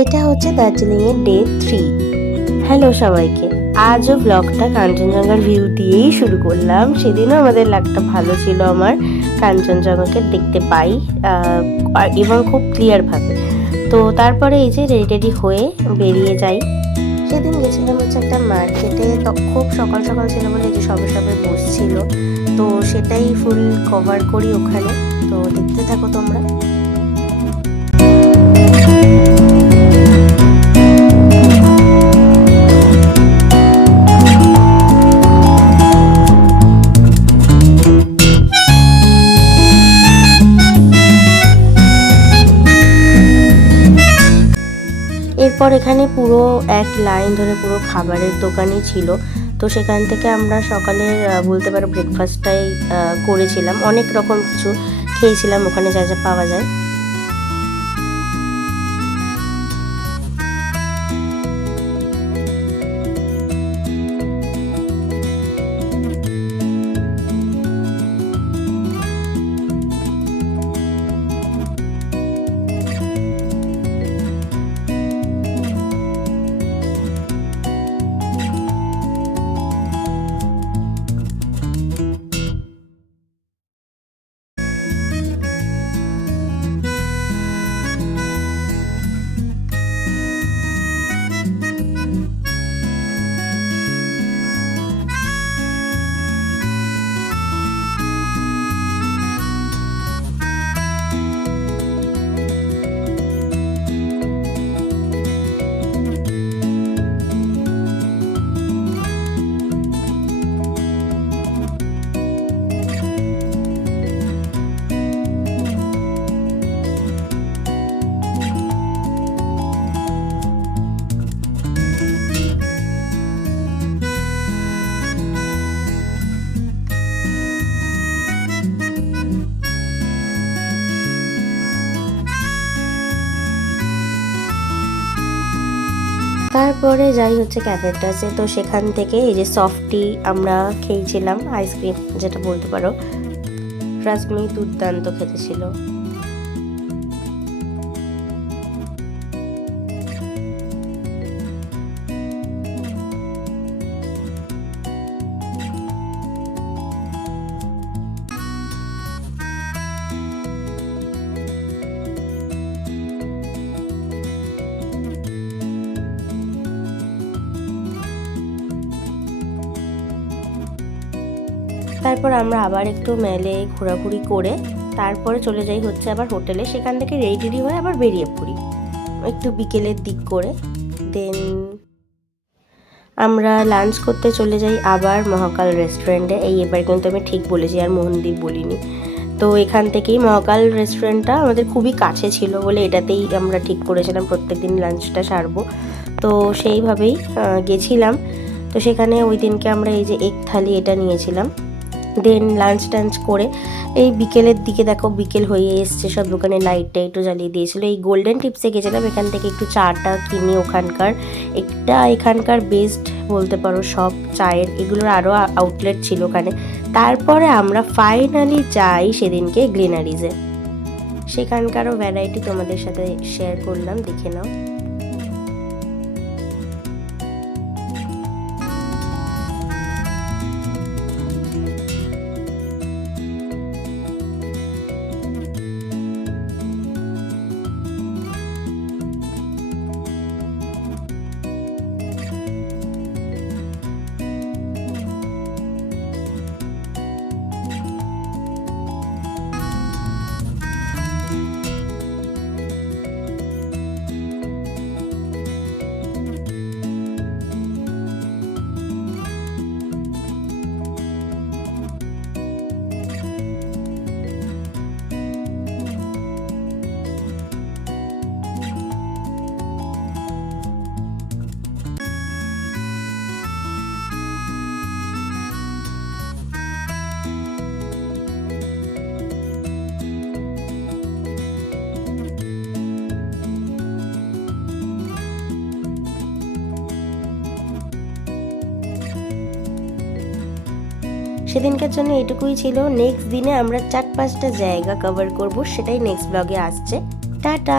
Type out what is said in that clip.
এটা হচ্ছে দার্জিলিংয়ের ডে 3। হ্যালো সবাইকে, আজও ব্লগটা কাঞ্চনজঙ্ঘার ভিউ দিয়েই শুরু করলাম। সেদিনও আমাদের লাকটা ভালো ছিল, আমার কাঞ্চনজঙ্ঘাকে দেখতে পাই এবং খুব ক্লিয়ারভাবে। তো তারপরে এই যে রেডি হয়ে বেরিয়ে যাই। সেদিন গেছিলাম হচ্ছে একটা মার্কেটে, তো খুব সকাল সকাল ছিল বলে যে সবে সবে বসছিল, তো সেটাই ফুল কভার করি ওখানে। তো দেখতে থাকো তোমরা। এরপর এখানে পুরো এক লাইন ধরে পুরো খাবারের দোকানই ছিল। তো সেখান থেকে আমরা সকালের বলতে পারো ব্রেকফাস্টটাই করেছিলাম। অনেক রকম কিছু খেয়েছিলাম ওখানে যা যা পাওয়া যায়। তারপরে যাই হচ্ছে ক্যাফেটাসে। তো সেখান থেকে এই যে সফটি আমরা খেয়েছিলাম, আইসক্রিম যেটা বলতে পারো। ট্রাস্ট মি, দুর্দান্ত খেতে ছিল। তারপর আমরা আবার একটু মেলে ঘোরাঘুরি করে তারপরে চলে যাই হচ্ছে আবার হোটেলে। সেখান থেকে রেডি হয়ে আবার বেরিয়ে পড়ি একটু বিকেলের দিক করে। দেন আমরা লাঞ্চ করতে চলে যাই আবার মহাকাল রেস্টুরেন্টে। এবার কিন্তু আমি ঠিক বলেছি, আর মোহনদ্বীপ বলিনি। তো এখান থেকেই মহাকাল রেস্টুরেন্টটা আমাদের খুবই কাছে ছিল বলে এটাতেই আমরা ঠিক করেছিলাম প্রত্যেকদিন লাঞ্চটা সারবো। তো সেইভাবেই গেছিলাম। তো সেখানে ওই দিনকে আমরা এই যে এগ থালি এটা নিয়েছিলাম। দেন লাঞ্চ টাঞ্চ করে এই বিকেলের দিকে দেখো বিকেল হয়ে এসছে, সব দোকানে লাইটটা একটু জ্বালিয়ে দিয়েছিল। এই গোল্ডেন টিপসে গেছিলাম, এখান থেকে একটু চাটা কিনি। এখানকার বেস্ট বলতে পারো সব চায়ের, এগুলোর আরও আউটলেট ছিল ওখানে। তারপরে আমরা ফাইনালি যাই সেদিনকে গ্লিনারিজে। সেখানকারও ভ্যারাইটি তোমাদের সাথে শেয়ার করলাম, দেখে নাও। সেদিনকার জন্য এটুকুই ছিল। নেক্সট দিনে আমরা 4-5টা জায়গা কভার করব, সেটাই নেক্সট ব্লগে আসছে। টাটা।